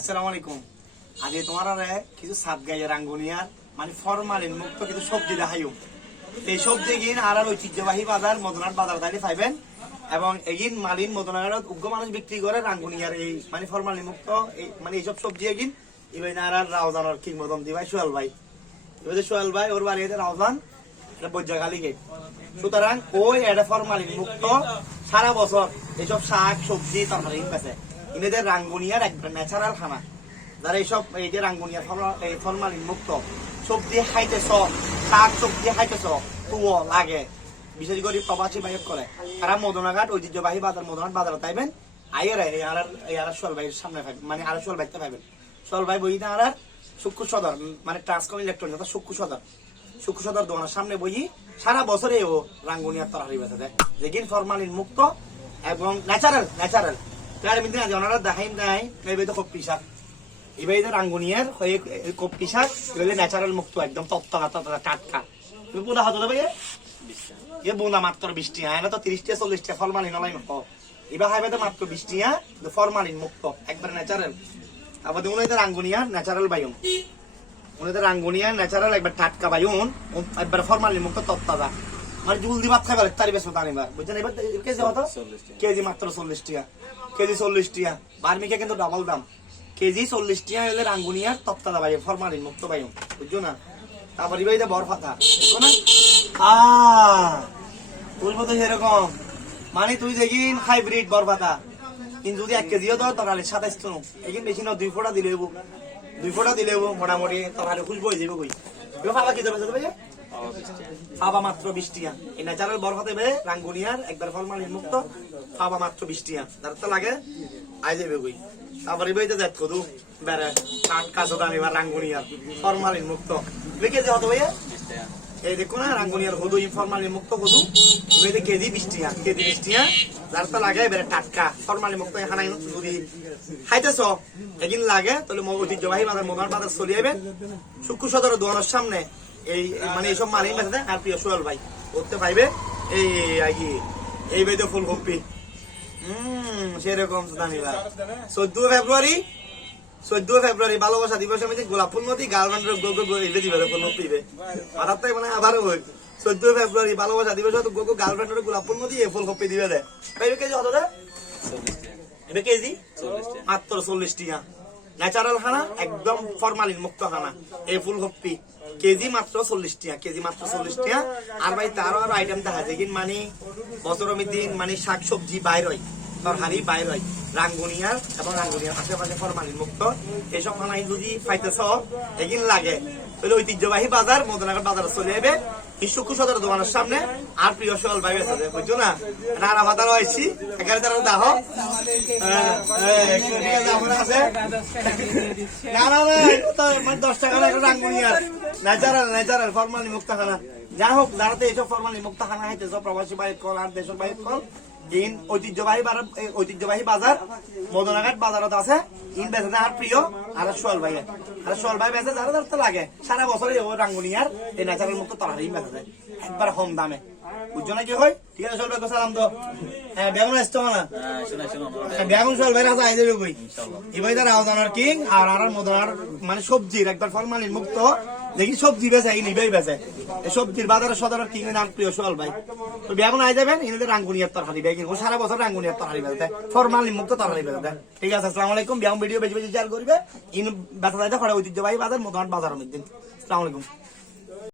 আসসালামু আলাইকুম। আজ তোমার কিছু সাত গাইয়া রাঙ্গুনিয়ার মানে ফরমালিন মুক্ত কিছু সবজি দেখাইও। এই সবজি গিন আর ঐতিহ্যবাহী বাজার মদনাট বাজার দাঁড়ি পাইবেন এবং এগিন মালিন মদনাট উগ্র মানুষ বিক্রি করে রাঙ্গুনিয়ার এই মানে ফরমালিন মুক্ত মানে এইসব সবজি এগিন এবার আর রাউজানোর কিংবদন্তি ভাই সোহেল ভাই। এবার সোহেল ভাই ওর বাড়ি রাউজান বৈজাখালী গেট। সুতরাং ওই এটা ফরমালিন মুক্ত সারা বছর এইসব শাক সবজি তরকারি পেছে ইনাদের রাঙ্গুনিয়ার একটা ন্যাচারাল খানা। যারা এইসব এই যে রাঙ্গুনিয়ার ফরমালিন মুক্ত সবজি খাইতেছ, শাক সবজি খাইতেছ তুও লাগে, বিশেষ করে প্রবাসী বাইক করে তারা মদনাঘাট ঐতিহ্যবাহী বাজার মদনাঘাট বাজার তাইবেন আইয়ার এই আর সোহেল ভাইয়ের সামনে পাইবেন, মানে আর সোহেল ভাইতে পাইবেন। সোহেল ভাই বই আর সুক্কু সদর মানে ট্রান্সকম ইলেকট্রনিক সুক্কু সদর দোকানের সামনে বই সারা বছরে ও রাঙ্গুনিয়ার তরকারি বেঁচে দেয় যেদিন ফরমালিন মুক্ত এবং ন্যাচারাল ওনারা দেখাইন দেয় এই তো কপি শাক এবার রাঙ্গুনিয়ার কপি শাক ন্যাচারাল মুক্ত একদম টাটকা। তুমি বোনা হতো ভাই এ বোনা মাত্র 20 টাকা, না তো 30 টাকা 40 টাকা ফরমালিন নলাই মতো এবার হাইবে মাত্র 20 টাকা ফরমালিন মুক্ত একবার ন্যাচারাল। তারপর উনি রাঙ্গুনিয়ার ন্যাচারাল বায়ুন, উনি রাঙ্গুনিয়ার ন্যাচারাল একবার টাটকা বায়ুন একবার ফরমালিন মুক্ত তত্তাজা মানে জলদি ভাত খাইবার তারি বেশ আনিবার বুঝছেন। এবার কেজি কত? কেজি মাত্র 40 টাকা, কেজি 40 টাকা। বার্মিকে কিন্তু ডাবল দাম, কেজি 40 টাকা হলে রাঙ্গুনিয়ার তত্তাজা বায়ু ফরমালিন মুক্ত বায়ু বুঝছো না। তারপর এবার বরফাতা দেখো না তুই মতো সেরকম মানে তুই দেখিন হাইব্রিড বরফাতা কিন্তু যদি 1 কেজিও দাও তরকারি 27 টো এখানে বেশি না 2 ফোঁটা দিলে মোটামুটি তরকারি খুশবু হয়ে যাবে। কই খাবা কি দেবে খাবা মাত্র 20 টাকা। এই ন্যাচারাল বরফাতে বে রাঙ্গুনিয়ার একবার ফরমালিন মুক্ত খাবা মাত্র 20 টাকা। যার তো লাগে আই যাবে কই। তারপরে বইতে যাত কদু বেড়ে টাটকা জোদান এবার রাঙ্গুনিয়ার ফরমালিন মুক্ত কেজি হতো ভাইয়া এই দেখো না রাঙ্গুনিয়ার কদু ফরমালিন মুক্ত কদু এবার কেজি 20 টাকা, কেজি 20 টাকা। যার তো লাগে এবারে টাটকা ফরমালিন মুক্ত এখানে যদি খাইতেছ একদিন লাগে তাহলে ঐতিহ্যবাহী বাজার মদনাঘাট বাজার চলে যাবেন সুক্কু সদর দোকানের সামনে এই মানে এইসব মালিক বেঁচে দেয়। আর প্রিয় সোহেল ভাই করতে পাইবে এই বেদে ফুলকপি সেরকম 14 ফেব্রুয়ারি ভালোবাসা দিবস আমি গোলাপ ফুল নদী গার্লফ্রেন্ডের দিবে ফুলকপি মাথার তাই মানে আবার 14 ফেব্রুয়ারি ভালোবাসা দিবস গোগো গার্লফ্রেন্ডের গোলাপ ফুল নদী ফুলকপি দিবে দেয়। কেজি কত দেয়? এটা কেজি মাত্র 40 টাকা। ন্যাচারাল খানা একদম ফরমালিন মুক্ত খানা এই ফুলকপি কেজি মাত্র 40 টাকা, কেজি মাত্র 40 টাকা। আর ভাই তারও আরো আইটেম দেখা যায় কিন্তু মানে বছরের দিন মানে শাক সবজি বাইর হয় তরকারি বাইর হয় রাঙ্গুনিয়ার এবং রাঙ্গুনিয়ার আশেপাশে ফরমালিন মুক্ত এইসব খানা যদি পাইতেছ এগিন লাগে তাহলে ঐতিহ্যবাহী বাজার মদনাঘাট বাজার চলে যাবে সুক্কু সদর দোকানের সামনে। আর প্রিয় সোহেল ভাই আছে বুঝছো না রানা ভাতার হয়েছি এখানে তারা দাহ আছে না 10 টাকা রাঙ্গুনিয়ার ন্যাচারাল ফরমালিন মুক্ত খানা। যা হোক যারা এইসব ফরমালিন মুক্ত খানা খাইতেছ প্রবাসী বাইক কল আর দেশের বাইক কল ইন ঐতিহ্যবাহী বাজার মদনাঘাট বাজারত আছে ইন বেচে আর প্রিয় আর সোহেল ভাই বেচে যারা যারা লাগে সারা বছরে রাঙ্গুনিয়ার এই ন্যাচারাল মুক্ত তরকারি বেচে যায় একবার কম দামে বুঝছো না কি হয়। ঠিক আছে সোহেল ভাই সালাম তো বেগুন আসতো না বেগুন সোহেল ভাই রাজা আই যাবে কই এবার রাউজানার কিং আর মদনার মানে সবজির একবার ফরমালিন মুক্ত দেখি সবজি বেচে এই নিবেই বেচে এই সবজির বাজারে সদরের কিং নাম প্রিয় সোহেল ভাই তো বেগুন আই যাবেন এদের রাঙ্গুনিয়ার তরকারি বেগুন ও সারা বছর রাঙ্গুনিয়ার তরকারি বেচে ফরমালিন মুক্ত তরকারি বেচে। ঠিক আছে আসসালামু আলাইকুম। বেগুন ভিডিও বেশি শেয়ার করবে ইন বেচা যায় ঐতিহ্যবাহী বাজার মদনাঘাট বাজার অনেকদিন। আসসালামু আলাইকুম।